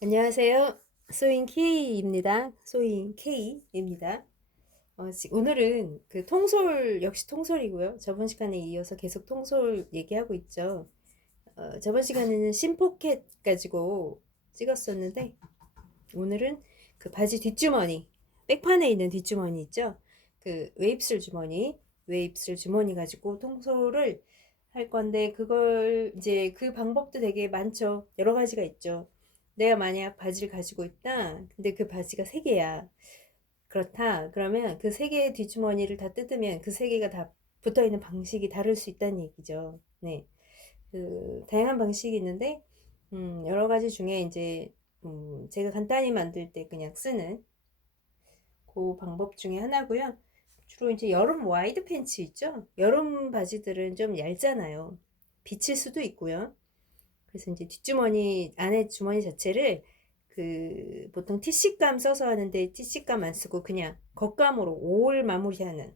안녕하세요. 소인 K입니다. 소인 K입니다. 오늘은 그 통솔, 역시 통솔이고요. 저번 시간에 이어서 계속 통솔 얘기하고 있죠. 저번 시간에는 심포켓 가지고 찍었었는데, 오늘은 그 바지 뒷주머니, 백판에 있는 뒷주머니 있죠? 그 웨입슬 주머니 가지고 통솔을 할 건데, 그걸 이제 그 방법도 되게 많죠. 여러 가지가 있죠. 내가 만약 바지를 가지고 있다. 근데 그 바지가 세 개야. 그렇다. 그러면 그 세 개의 뒷주머니를 다 뜯으면 그 세 개가 다 붙어 있는 방식이 다를 수 있다는 얘기죠. 네. 그 다양한 방식이 있는데 여러 가지 중에 이제 제가 간단히 만들 때 그냥 쓰는 그 방법 중에 하나고요. 주로 이제 여름 와이드 팬츠 있죠? 여름 바지들은 좀 얇잖아요. 비칠 수도 있고요. 그래서 이제 뒷주머니 안에 주머니 자체를 그 보통 티시감 써서 하는데 티시감 안 쓰고 그냥 겉감으로 올 마무리하는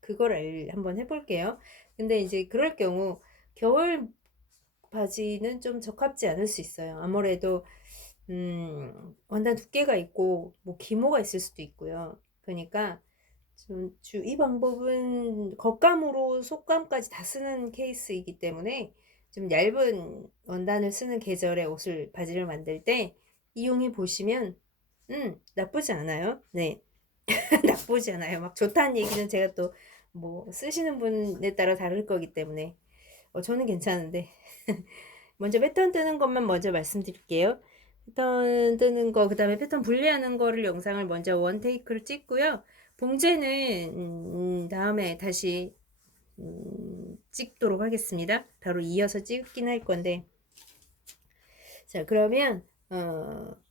그걸 한번 해볼게요. 근데 이제 그럴 경우 겨울 바지는 좀 적합지 않을 수 있어요. 아무래도 원단 두께가 있고 뭐 기모가 있을 수도 있고요. 그러니까 이 방법은 겉감으로 속감까지 다 쓰는 케이스이기 때문에 좀 얇은 원단을 쓰는 계절의 바지를 만들 때 이용해 보시면 나쁘지 않아요. 네. 나쁘지 않아요. 막 좋다는 얘기는 제가 또 뭐 쓰시는 분에 따라 다를 거기 때문에 저는 괜찮은데 먼저 패턴 뜨는 것만 먼저 말씀드릴게요. 패턴 뜨는 거, 그 다음에 패턴 분리하는 거를 영상을 먼저 원 테이크를 찍고요. 봉제는 다음에 다시 찍도록 하겠습니다. 바로 이어서 찍긴 할 건데. 자, 그러면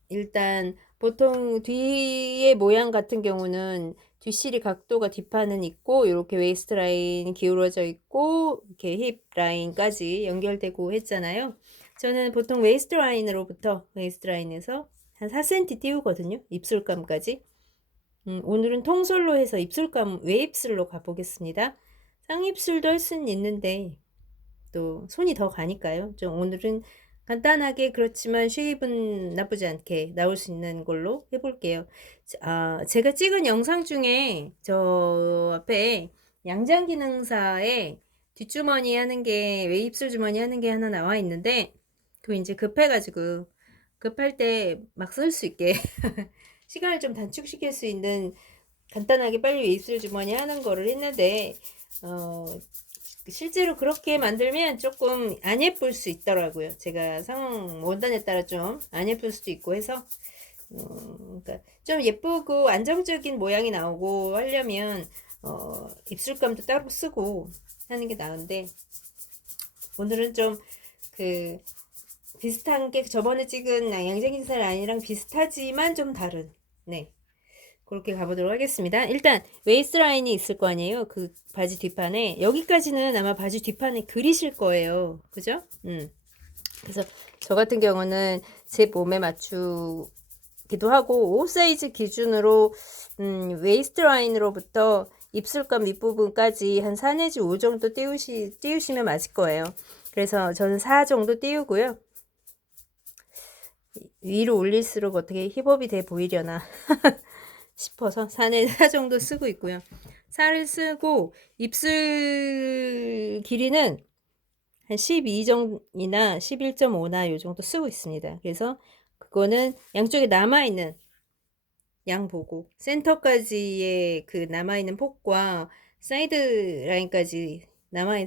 일단 보통 뒤의 모양 같은 경우는 뒷실이 각도가 뒷판은 있고 이렇게 웨이스트 라인 기울어져 있고 이렇게 힙 라인까지 연결되고 했잖아요. 저는 보통 웨이스트 라인에서 한 4cm 띄우거든요. 입술감까지. 오늘은 통솔로 해서 입술감 외입술로 가보겠습니다. 쌍입술도 할 수는 있는데 또 손이 더 가니까요. 좀 오늘은 간단하게 그렇지만 쉐입은 나쁘지 않게 나올 수 있는 걸로 해볼게요. 제가 찍은 영상 중에 저 앞에 양장기능사에 뒷주머니 하는 게 외입술 주머니 하는 게 하나 나와 있는데 그 이제 급해가지고 급할 때 막 쓸 수 있게 시간을 좀 단축시킬 수 있는 간단하게 빨리 외입술 주머니 하는 거를 했는데 실제로 그렇게 만들면 조금 안 예쁠 수 있더라고요. 제가 상황 원단에 따라 좀 안 예쁠 수도 있고 해서 그러니까 좀 예쁘고 안정적인 모양이 나오고 하려면 입술감도 따로 쓰고 하는 게 나은데 오늘은 좀 그 비슷한 게 저번에 찍은 양재긴살 라인이랑 비슷하지만 좀 다른 그렇게 가보도록 하겠습니다. 일단 웨이스 라인이 있을 거 아니에요. 그 바지 뒷판에 여기까지는 아마 바지 뒷판에 그리실 거예요. 그죠? 그래서 저 같은 경우는 제 몸에 맞추기도 하고 옷 사이즈 기준으로 웨이스트 라인으로부터 입술감 윗부분까지 한 4 내지 5 정도 띄우시면 맞을 거예요. 그래서 저는 4 정도 띄우고요. 위로 올릴수록 어떻게 힙업이 돼 보이려나 싶어서 4 정도 쓰고 있고요. 살을 쓰고 입술 길이는 한 12정이나 11.5나 요 정도 쓰고 있습니다. 그래서 그거는 양쪽에 남아있는 양 보고 센터까지의 그 남아있는 폭과 사이드 라인까지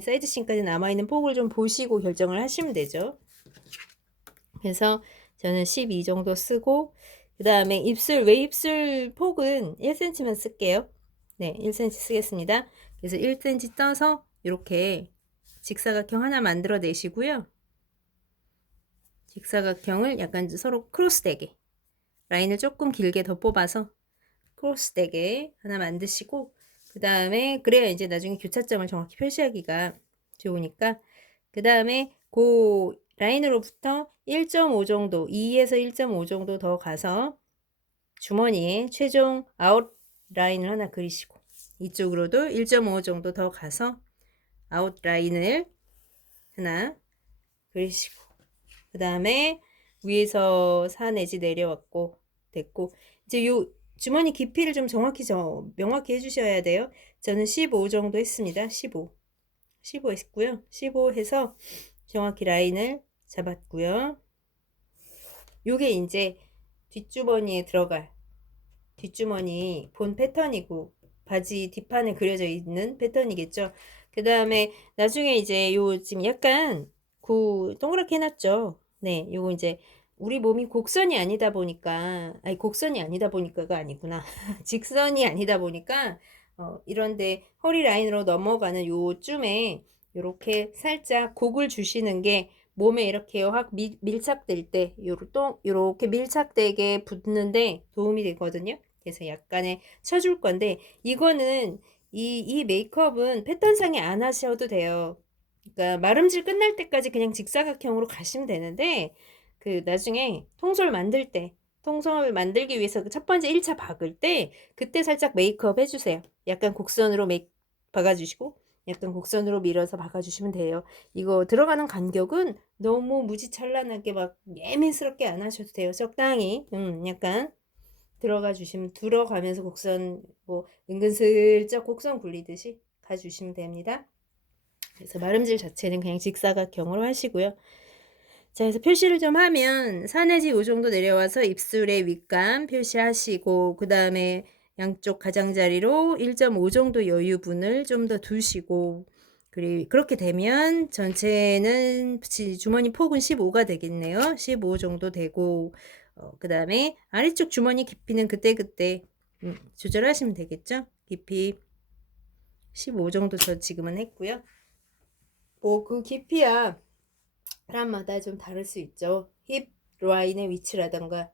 사이드 씬까지 남아있는 폭을 좀 보시고 결정을 하시면 되죠. 그래서 저는 12 정도 쓰고 그 다음에 외입술 폭은 1cm만 쓸게요. 네, 1cm 쓰겠습니다. 그래서 1cm 떠서 이렇게 직사각형 하나 만들어 내시고요. 직사각형을 약간 서로 크로스되게 라인을 조금 길게 더 뽑아서 크로스되게 하나 만드시고 그 다음에 그래야 이제 나중에 교차점을 정확히 표시하기가 좋으니까 그 다음에 그 라인으로부터 1.5 정도 2에서 1.5 정도 더 가서 주머니에 최종 아웃 라인을 하나 그리시고 이쪽으로도 1.5 정도 더 가서 아웃 라인을 하나 그리시고 그 다음에 위에서 4 내지 내려왔고 됐고 이제 요 주머니 깊이를 좀 정확히 명확히 해주셔야 돼요. 저는 15 정도 했습니다. 15 했고요. 15 해서 정확히 라인을 잡았고요. 요게 이제 뒷주머니에 들어갈 뒷주머니 본 패턴이고 바지 뒷판에 그려져 있는 패턴이겠죠. 그 다음에 나중에 이제 요 지금 약간 동그랗게 해놨죠. 네, 요거 이제 우리 몸이 곡선이 아니다 보니까 아니 곡선이 아니다 보니까가 아니구나. 직선이 아니다 보니까 이런데 허리 라인으로 넘어가는 요쯤에 요렇게 살짝 곡을 주시는 게 몸에 이렇게 확 밀착될 때 요렇게 밀착되게 붙는데 도움이 되거든요. 그래서 약간의 쳐줄 건데 이거는 이 메이크업은 패턴상에 안 하셔도 돼요. 그러니까 마름질 끝날 때까지 그냥 직사각형으로 가시면 되는데 그 나중에 통솔 만들기 위해서 그 첫 번째 1차 박을 때 그때 살짝 메이크업 해주세요. 약간 곡선으로 박아주시고 약간 곡선으로 밀어서 박아주시면 돼요. 이거 들어가는 간격은 너무 무지찬란하게 막 예민스럽게 안 하셔도 돼요. 적당히 약간 들어가면서 곡선 뭐 은근슬쩍 곡선 굴리듯이 가주시면 됩니다. 그래서 마름질 자체는 그냥 직사각형으로 하시고요. 자, 그래서 표시를 좀 하면 4 내지 5 정도 내려와서 입술의 윗감 표시하시고 그 다음에 양쪽 가장자리로 1.5 정도 여유분을 좀 더 두시고 그렇게 되면 전체는 주머니 폭은 15가 되겠네요. 15 정도 되고 그 다음에 아래쪽 주머니 깊이는 그때그때 조절하시면 되겠죠. 깊이 15 정도 저 지금은 했고요. 뭐 그 깊이야 사람마다 좀 다를 수 있죠. 힙 라인의 위치라던가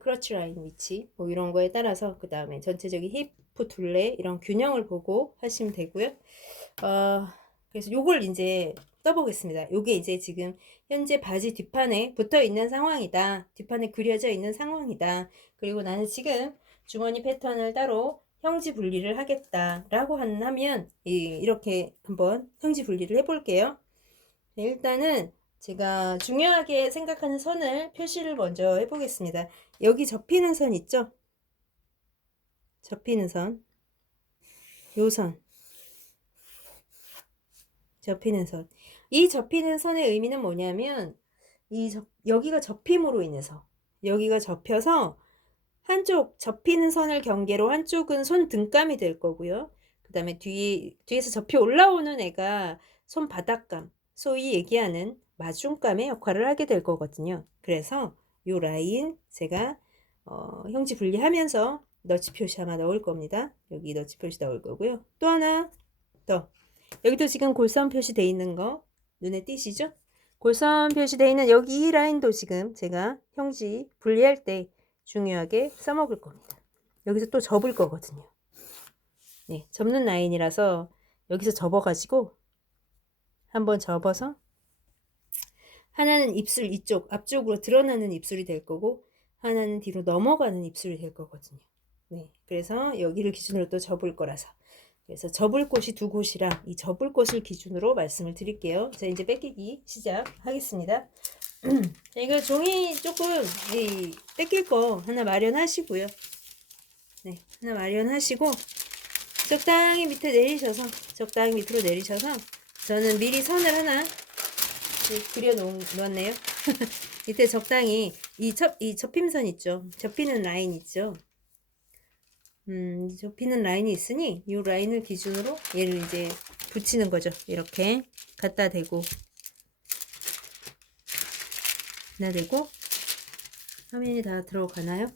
크러치 라인 위치 뭐 이런 거에 따라서 그 다음에 전체적인 힙 둘레 이런 균형을 보고 하시면 되고요. 그래서 요걸 이제 떠보겠습니다. 요게 이제 지금 현재 바지 뒷판에 붙어 있는 상황이다. 뒷판에 그려져 있는 상황이다. 그리고 나는 지금 주머니 패턴을 따로 형지 분리를 하겠다라고 하면 이렇게 한번 형지 분리를 해볼게요. 일단은 제가 중요하게 생각하는 선을 표시를 먼저 해보겠습니다. 여기 접히는 선 있죠? 접히는 선. 요 선. 접히는 선. 이 접히는 선의 의미는 뭐냐면 여기가 접힘으로 인해서 여기가 접혀서 한쪽 접히는 선을 경계로 한쪽은 손 등감이 될 거고요. 그 다음에 뒤에서 접혀 올라오는 애가 손 바닥감, 소위 얘기하는 마중감의 역할을 하게 될 거거든요. 그래서 요 라인 제가 형지 분리하면서 너치 표시 아마 넣을 겁니다. 여기 너치 표시 넣을 거고요. 또 하나 더 여기도 지금 골선 표시되어 있는 거 눈에 띄시죠? 골선 표시되어 있는 여기 이 라인도 지금 제가 형지 분리할 때 중요하게 써먹을 겁니다. 여기서 또 접을 거거든요. 네, 접는 라인이라서 여기서 접어가지고 한번 접어서 하나는 입술 이쪽 앞쪽으로 드러나는 입술이 될 거고 하나는 뒤로 넘어가는 입술이 될 거거든요. 네, 그래서 여기를 기준으로 또 접을 거라서 그래서 접을 곳이 두 곳이라 이 접을 곳을 기준으로 말씀을 드릴게요. 자, 이제 뺏기기 시작하겠습니다. 자, 이거 종이 조금 뺏길 거 하나 마련하시고요. 네, 하나 마련하시고 적당히 적당히 밑으로 내리셔서 저는 미리 선을 하나 그려 놓았네요. 밑에 적당히 이 접힘선 있죠. 접히는 라인 있죠. 접히는 라인이 있으니 이 라인을 기준으로 얘를 이제 붙이는 거죠. 이렇게 갖다 대고 화면이 다 들어가나요?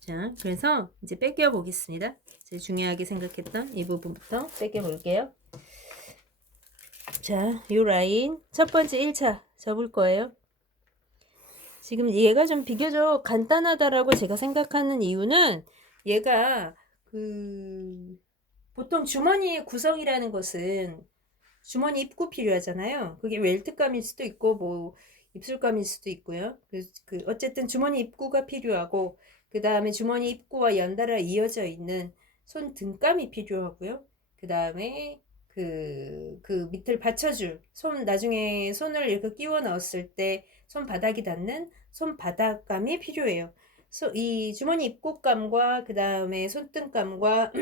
자, 그래서 이제 뺏겨 보겠습니다. 제가 중요하게 생각했던 이 부분부터 뺏겨 볼게요. 자, 이 라인 첫 번째 1차 접을 거예요. 지금 얘가 좀 비교적 간단하다라고 제가 생각하는 이유는 얘가 보통 주머니의 구성이라는 것은 주머니 입구 필요하잖아요. 그게 웰트감일 수도 있고 뭐 입술감일 수도 있고요. 어쨌든 주머니 입구가 필요하고 그 다음에 주머니 입구와 연달아 이어져 있는 손 등감이 필요하고요. 그 다음에 그 밑을 받쳐줄 나중에 손을 이렇게 끼워 넣었을 때 손바닥이 닿는 손바닥감이 필요해요. 이 주머니 입구감과 그 다음에 손등감과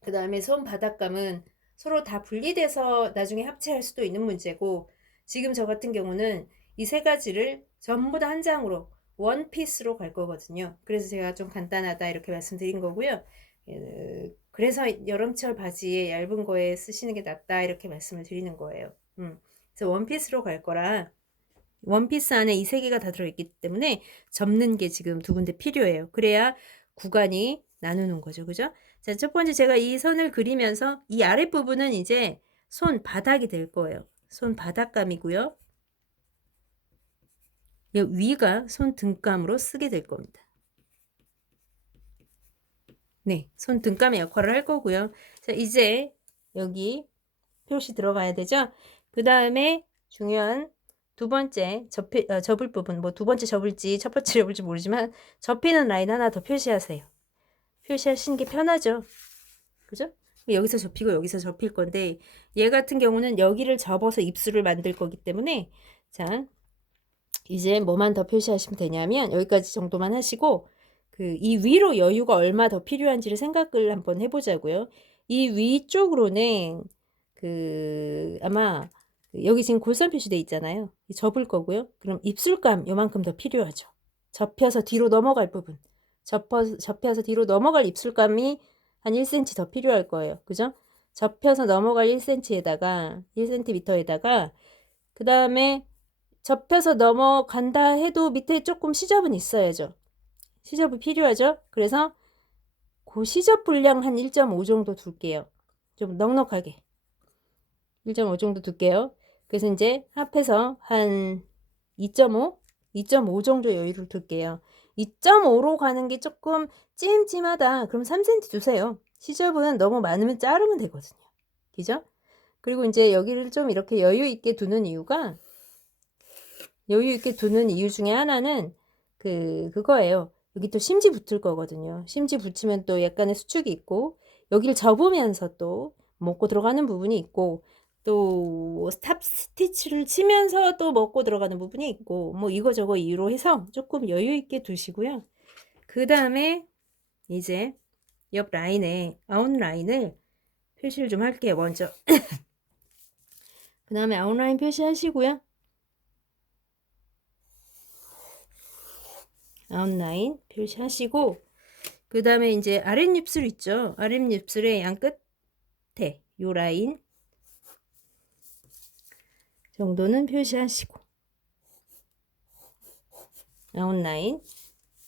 그 다음에 손바닥감은 서로 다 분리돼서 나중에 합체할 수도 있는 문제고, 지금 저 같은 경우는 이 세 가지를 전부 다 한 장으로 원피스로 갈 거거든요. 그래서 제가 좀 간단하다 이렇게 말씀드린 거고요. 그래서 여름철 바지에 얇은 거에 쓰시는 게 낫다 이렇게 말씀을 드리는 거예요. 그래서 원피스로 갈 거라, 원피스 안에 이 세 개가 다 들어있기 때문에 접는 게 지금 두 군데 필요해요. 그래야 구간이 나누는 거죠. 그죠? 자, 첫 번째 제가 이 선을 그리면서 이 아랫부분은 이제 손바닥이 될 거예요. 손바닥감이고요. 위가 손등감으로 쓰게 될 겁니다. 네, 손등감의 역할을 할 거고요. 자, 이제 여기 표시 들어가야 되죠? 그 다음에 중요한 두 번째 접을 부분, 뭐 두 번째 접을지 첫 번째 접을지 모르지만 접히는 라인 하나 더 표시하세요. 표시하시는 게 편하죠. 그죠? 여기서 접히고 여기서 접힐 건데, 얘 같은 경우는 여기를 접어서 입술을 만들 거기 때문에, 자, 이제 뭐만 더 표시하시면 되냐면 여기까지 정도만 하시고, 이 위로 여유가 얼마 더 필요한지를 생각을 한번 해보자고요. 이 위쪽으로는 아마 여기 지금 골선 표시돼 있잖아요. 접을 거고요. 그럼 입술감 요만큼 더 필요하죠. 접혀서 뒤로 넘어갈 부분, 접혀서 뒤로 넘어갈 입술감이 한 1cm 더 필요할 거예요. 그죠? 접혀서 넘어갈 1cm에다가 그 다음에 접혀서 넘어간다 해도 밑에 조금 시접은 있어야죠. 시접이 필요하죠. 그래서 그 시접 분량 한 1.5 정도 둘게요. 좀 넉넉하게 1.5 정도 둘게요. 그래서 이제 합해서 한 2.5 정도 여유를 둘게요. 2.5로 가는 게 조금 찜찜하다. 그럼 3cm 두세요. 시접은 너무 많으면 자르면 되거든요. 그죠? 그리고 이제 여기를 좀 이렇게 여유 있게 두는 이유 중에 하나는 그거예요. 여기 또 심지 붙을 거거든요. 심지 붙이면 또 약간의 수축이 있고, 여기를 접으면서 또 먹고 들어가는 부분이 있고, 또 스탑 스티치를 치면서 또 먹고 들어가는 부분이 있고, 뭐 이거저거 이유로 해서 조금 여유 있게 두시고요. 그 다음에 이제 옆 라인에 아웃라인을 표시를 좀 할게요. 먼저 그 다음에 아웃라인 표시하시고요. 아웃라인 표시하시고, 그 다음에 이제 아랫입술 있죠. 아랫입술의 양 끝에 요 라인 정도는 표시하시고, 아웃라인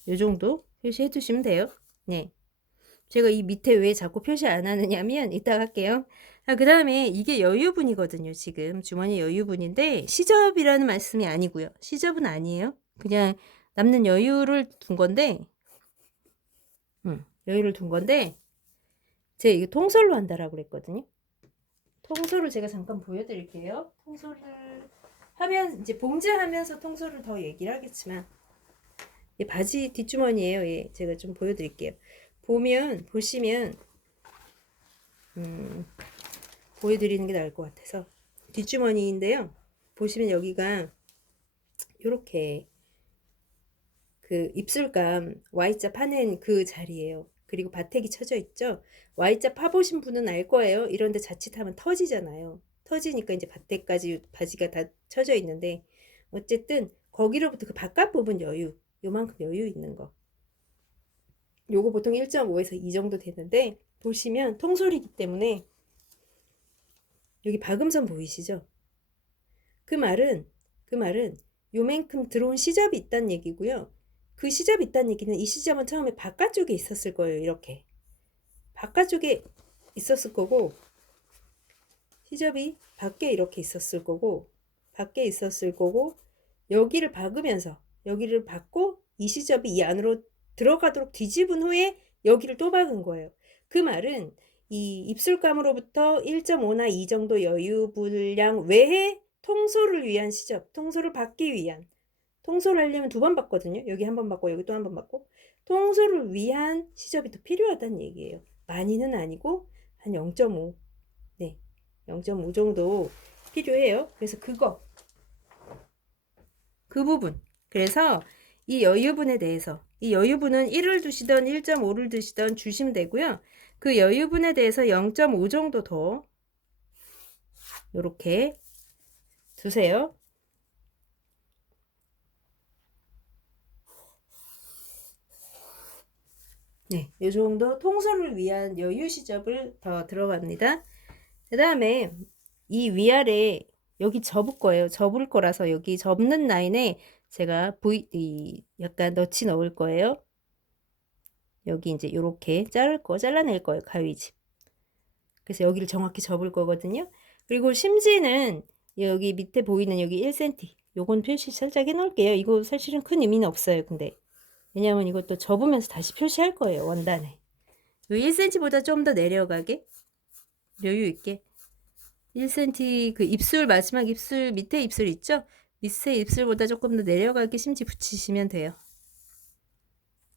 요 정도 표시해 두시면 돼요. 네. 제가 이 밑에 왜 자꾸 표시 안 하느냐면 이따 할게요. 그 다음에 이게 여유분이거든요. 지금 주머니 여유분인데 시접이라는 말씀이 아니고요. 시접은 아니에요. 그냥 남는 여유를 둔 건데, 제가 이거 통솔로 한다라고 그랬거든요. 통솔을 제가 잠깐 보여드릴게요. 통솔을 하면 이제 봉제하면서 통솔을 더 얘기를 하겠지만, 이 바지 뒷주머니예요. 예, 제가 좀 보여드릴게요. 보시면 보여드리는 게 나을 것 같아서 뒷주머니인데요. 보시면 여기가 이렇게 입술감 Y자 파낸 그 자리예요. 그리고 바택이 쳐져 있죠. Y자 파보신 분은 알 거예요. 이런데 자칫하면 터지잖아요. 터지니까 이제 바택까지 바지가 다 쳐져 있는데, 어쨌든 거기로부터 그 바깥 부분 여유, 요만큼 여유 있는 거, 요거 보통 1.5에서 2 정도 되는데, 보시면 통솔이기 때문에 여기 박음선 보이시죠? 그 말은 요만큼 들어온 시접이 있다는 얘기고요. 그 시접이 있다는 얘기는 이 시접은 처음에 바깥쪽에 있었을 거예요. 이렇게 바깥쪽에 있었을 거고, 시접이 밖에 이렇게 있었을 거고, 여기를 박으면서 여기를 박고 이 시접이 이 안으로 들어가도록 뒤집은 후에 여기를 또 박은 거예요. 그 말은 이 입술감으로부터 1.5나 2 정도 여유 분량 외에 통솔을 위한 시접, 통솔을 받기 위한, 통솔을 하려면 2번 받거든요. 여기 1번 받고 여기 또 1번 받고, 통솔을 위한 시접이 더 필요하다는 얘기예요. 많이는 아니고 한 0.5, 네, 0.5 정도 필요해요. 그래서 그 부분. 그래서 이 여유분에 대해서 이 여유분은 1을 두시던 1.5를 두시던 주시면 되고요. 그 여유분에 대해서 0.5 정도 더 이렇게 두세요. 네, 이 정도 통솔을 위한 여유 시접을 더 들어갑니다. 그 다음에 이 위아래 여기 접을 거예요. 접을 거라서 여기 접는 라인에 제가 약간 너치 넣을 거예요. 여기 이제 이렇게 잘라낼 거예요. 가위집. 그래서 여기를 정확히 접을 거거든요. 그리고 심지는 여기 밑에 보이는 여기 1cm. 요건 표시 살짝 해놓을게요. 이거 사실은 큰 의미는 없어요. 근데 왜냐면 이것도 접으면서 다시 표시할 거예요. 원단에. 요 1cm보다 좀 더 내려가게 여유 있게 1cm 그 입술 마지막 입술 밑에 입술 있죠? 밑에 입술보다 조금 더 내려가게 심지 붙이시면 돼요.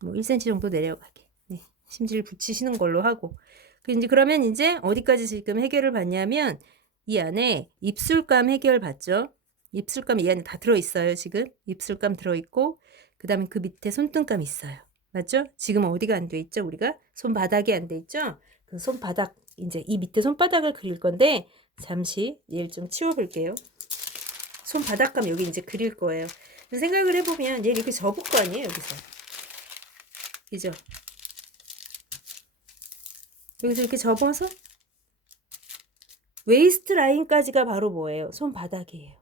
뭐 1cm 정도 내려가게. 네, 심지를 붙이시는 걸로 하고. 그러면 이제 어디까지 지금 해결을 받냐면 이 안에 입술감 해결 받죠. 입술감 이 안에 다 들어있어요. 지금 입술감 들어있고 그 다음에 그 밑에 손등감 있어요. 맞죠? 지금 어디가 안 돼 있죠? 우리가 손바닥이 안 돼 있죠? 그 손바닥 이제 이 밑에 손바닥을 그릴 건데 잠시 얘를 좀 치워 볼게요. 손바닥감 여기 이제 그릴 거예요. 생각을 해보면 얘 이렇게 접을 거 아니에요, 여기서. 그죠? 여기서 이렇게 접어서 웨이스트 라인까지가 바로 뭐예요? 손바닥이에요.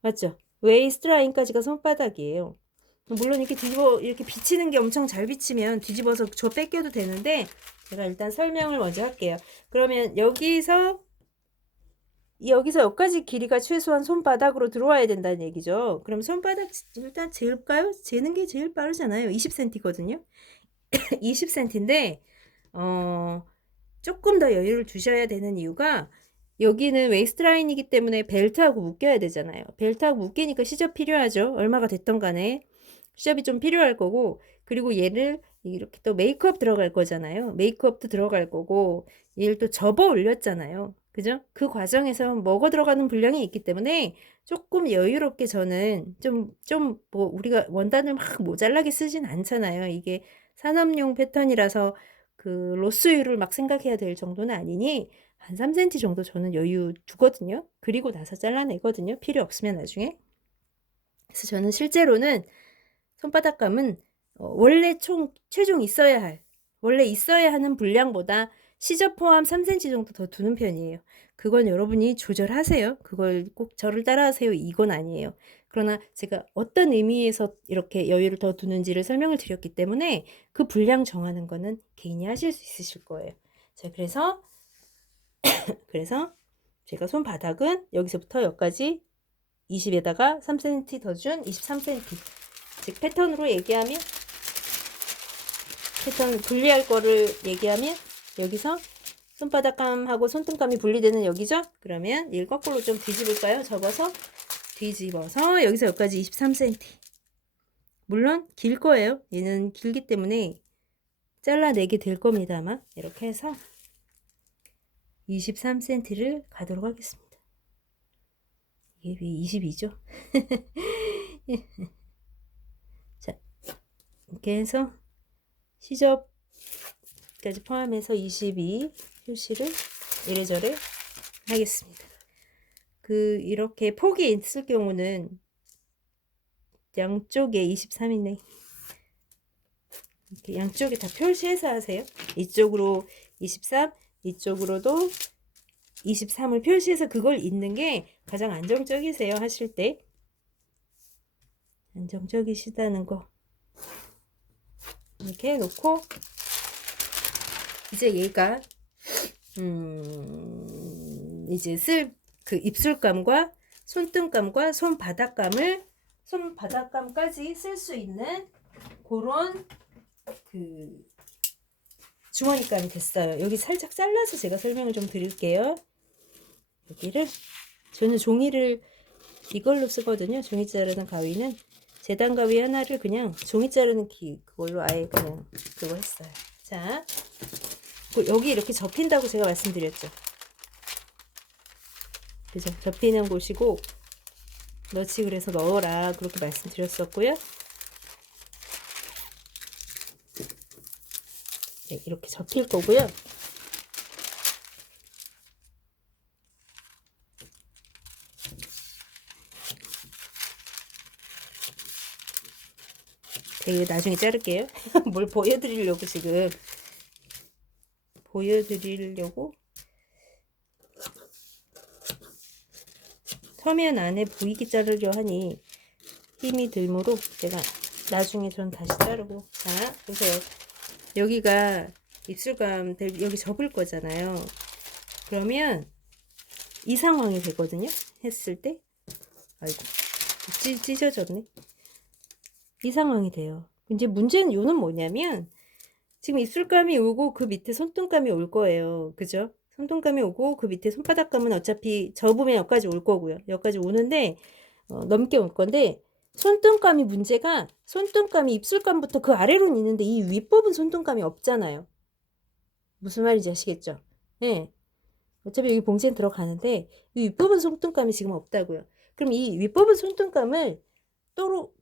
맞죠? 웨이스트 라인까지가 손바닥이에요. 물론 이렇게 이렇게 비치는 게 엄청 잘 비치면 뒤집어서 저 뺏겨도 되는데 제가 일단 설명을 먼저 할게요. 그러면 여기서 여기까지 길이가 최소한 손바닥으로 들어와야 된다는 얘기죠. 그럼 손바닥 일단 재볼까요? 재는 게 제일 빠르잖아요. 20cm거든요. 20cm인데 조금 더 여유를 두셔야 되는 이유가 여기는 웨이스트 라인이기 때문에 벨트하고 묶여야 되잖아요. 벨트하고 묶이니까 시접 필요하죠. 얼마가 됐던 간에 시접이 좀 필요할 거고 그리고 얘를 이렇게 또 메이크업 들어갈 거잖아요. 메이크업도 들어갈 거고 얘를 또 접어 올렸잖아요. 그죠? 그 과정에서 먹어 들어가는 분량이 있기 때문에 조금 여유롭게 저는 뭐 우리가 원단을 막 모자라게 쓰진 않잖아요. 이게 산업용 패턴이라서 그 로스율을 막 생각해야 될 정도는 아니니 한 3cm 정도 저는 여유 두거든요. 그리고 나서 잘라내거든요. 필요 없으면 나중에. 그래서 저는 실제로는 손바닥감은 원래 최종 원래 있어야 하는 분량보다 시접 포함 3cm 정도 더 두는 편이에요. 그건 여러분이 조절하세요. 그걸 꼭 저를 따라하세요. 이건 아니에요. 그러나 제가 어떤 의미에서 이렇게 여유를 더 두는지를 설명을 드렸기 때문에 그 분량 정하는 거는 개인이 하실 수 있으실 거예요. 자, 그래서 제가 손바닥은 여기서부터 여기까지 20에다가 3cm 더 준 23cm. 즉 패턴으로 얘기하면 패턴 분리할 거를 얘기하면 여기서 손바닥감하고 손등감이 분리되는 여기죠? 그러면 이걸 거꾸로 좀 뒤집을까요? 뒤집어서 여기서 여기까지 23cm. 물론 길 거예요. 얘는 길기 때문에 잘라내게 될 겁니다. 아마 이렇게 해서 23cm를 가도록 하겠습니다. 이게 왜 22죠? 자, 이렇게 해서 시접까지 포함해서 22 표시를 이래저래 하겠습니다. 이렇게 폭이 있을 경우는 양쪽에 23이네. 이렇게 양쪽에 다 표시해서 하세요. 이쪽으로 23, 이쪽으로도 23을 표시해서 그걸 읽는 게 가장 안정적이세요. 하실 때. 안정적이시다는 거. 이렇게 놓고 이제 얘가 이제 그 입술감과 손등감과 손바닥감까지 쓸 수 있는 그런 그 주머니감이 됐어요. 여기 살짝 잘라서 제가 설명을 좀 드릴게요. 여기를 저는 종이를 이걸로 쓰거든요. 종이 자르는 가위는 재단 가위 하나를 그냥 종이 자르는 그걸로 아예 그냥 그거 했어요. 자, 여기 이렇게 접힌다고 제가 말씀드렸죠. 그죠? 접히는 곳이고 넣지 그래서 넣어라 그렇게 말씀드렸었고요. 네, 이렇게 접힐 거고요. 네, 나중에 자를게요. 뭘 보여드리려고 지금 보여드리려고 서면 안에 보이게 자르려 하니 힘이 들므로 제가 나중에 전 다시 자르고. 자, 보세요. 여기가 입술감 여기 접을 거잖아요. 그러면 이 상황이 되거든요. 했을 때. 아이고, 찢어졌네. 이 상황이 돼요. 이제 문제는 요는 뭐냐면 지금 입술감이 오고 그 밑에 손등감이 올 거예요. 그죠? 손등감이 오고 그 밑에 손바닥감은 어차피 접으면 여기까지 올 거고요. 여기까지 오는데 넘게 올 건데 손등감이 문제가 손등감이 입술감부터 그 아래로 있는데 이 윗부분 손등감이 없잖아요. 무슨 말인지 아시겠죠? 네. 어차피 여기 봉지에 들어가는데 이 윗부분 손등감이 지금 없다고요. 그럼 이 윗부분 손등감을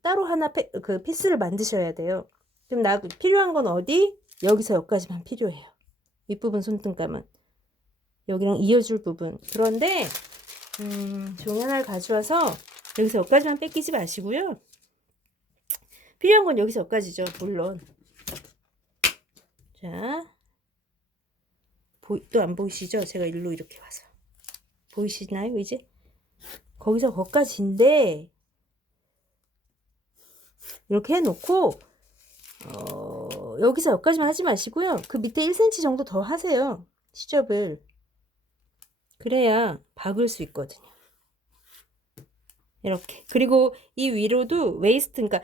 따로 하나 그 피스를 만드셔야 돼요. 그럼 필요한 건 어디? 여기서 여기까지만 필요해요. 윗부분 손등감은 여기랑 이어줄 부분. 그런데 종이 하나를 가져와서 여기서 여기까지만 뺏기지 마시고요. 필요한 건 여기서 여기까지죠. 물론. 자, 또 안 보이시죠? 제가 일로 이렇게 와서. 보이시나요 이제? 거기서 거기까지인데 이렇게 해놓고 여기서 여기까지만 하지 마시고요. 그 밑에 1cm 정도 더 하세요. 시접을. 그래야 박을 수 있거든요. 이렇게. 그리고 이 위로도 웨이스트, 그러니까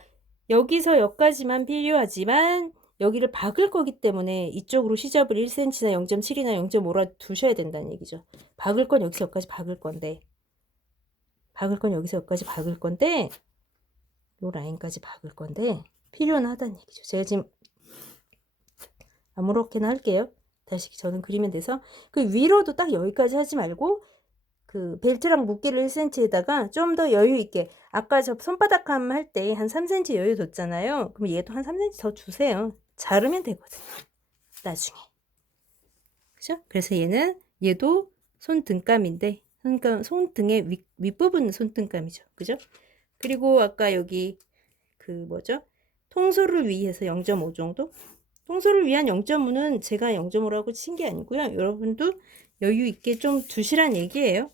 여기서 여기까지만 필요하지만 여기를 박을 거기 때문에 이쪽으로 시접을 1cm나 0.7이나 0.5라 두셔야 된다는 얘기죠. 박을 건 여기서 여기까지 박을 건데 요 라인까지 박을 건데 필요는 하다는 얘기죠. 제가 지금 아무렇게나 할게요. 다시 저는 그리면 돼서 그 위로도 딱 여기까지 하지 말고 그 벨트랑 묶기를 1cm에다가 좀 더 여유 있게 아까 저 손바닥감 할 때 한 3cm 여유 뒀잖아요. 그럼 얘도 한 3cm 더 주세요. 자르면 되거든요. 나중에. 그죠? 그래서 얘도 손등감인데 손등의 윗부분 손등감이죠. 그죠? 그리고 아까 여기 그 뭐죠? 통솔을 위해서 0.5 정도? 통솔을 위한 0.5는 제가 0.5라고 친 게 아니고요. 여러분도 여유 있게 좀 두시란 얘기예요.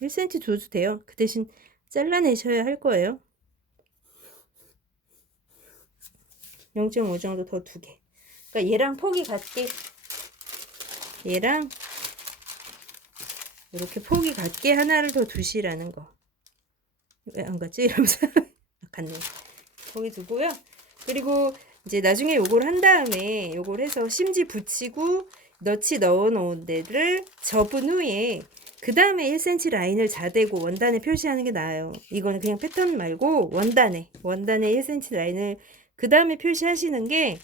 1cm 줘도 돼요. 그 대신 잘라내셔야 할 거예요. 0.5 정도 더 두게. 그러니까 얘랑 폭이 같게, 얘랑 이렇게 폭이 같게 하나를 더 두시라는 거. 왜 안 같지? 이러면서 같네. 거기 두고요. 그리고 이제 나중에 요걸 한 다음에 요걸 해서 심지 붙이고 너치 넣어 놓은 데를 접은 후에 그 다음에 1cm 라인을 자대고 원단에 표시하는 게 나아요. 이거는 그냥 패턴 말고 원단에 1cm 라인을 그 다음에 표시하시는 게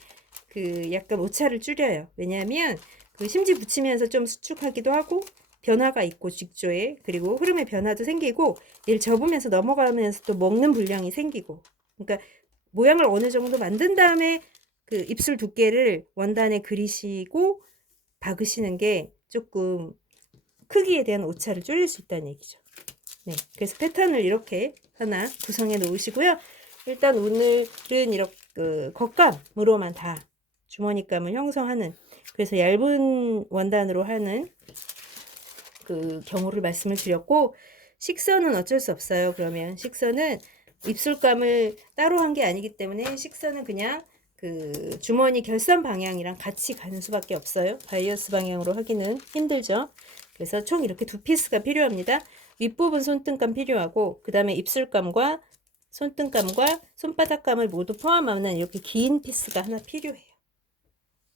그 약간 오차를 줄여요. 왜냐하면 그 심지 붙이면서 좀 수축하기도 하고 변화가 있고 직조에 그리고 흐름의 변화도 생기고 얘를 접으면서 넘어가면서 또 먹는 분량이 생기고 그러니까 모양을 어느 정도 만든 다음에 그 입술 두께를 원단에 그리시고 박으시는 게 조금 크기에 대한 오차를 줄일 수 있다는 얘기죠. 네, 그래서 패턴을 이렇게 하나 구성해 놓으시고요. 일단 오늘은 이렇게 겉감으로만 다 주머니감을 형성하는 그래서 얇은 원단으로 하는 그 경우를 말씀을 드렸고 식선은 어쩔 수 없어요. 그러면 식선은 입술감을 따로 한 게 아니기 때문에 식선은 그냥 그 주머니 결선 방향이랑 같이 가는 수밖에 없어요. 바이어스 방향으로 하기는 힘들죠. 그래서 총 이렇게 두 피스가 필요합니다. 윗부분 손등감 필요하고 그 다음에 입술감과 손등감과 손바닥감을 모두 포함하는 이렇게 긴 피스가 하나 필요해요.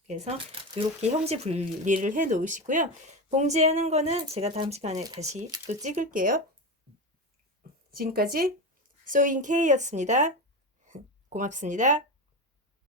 그래서 이렇게 형지 분리를 해 놓으시고요. 봉지에 하는 거는 제가 다음 시간에 다시 또 찍을게요. 지금까지 소잉K였습니다. 고맙습니다.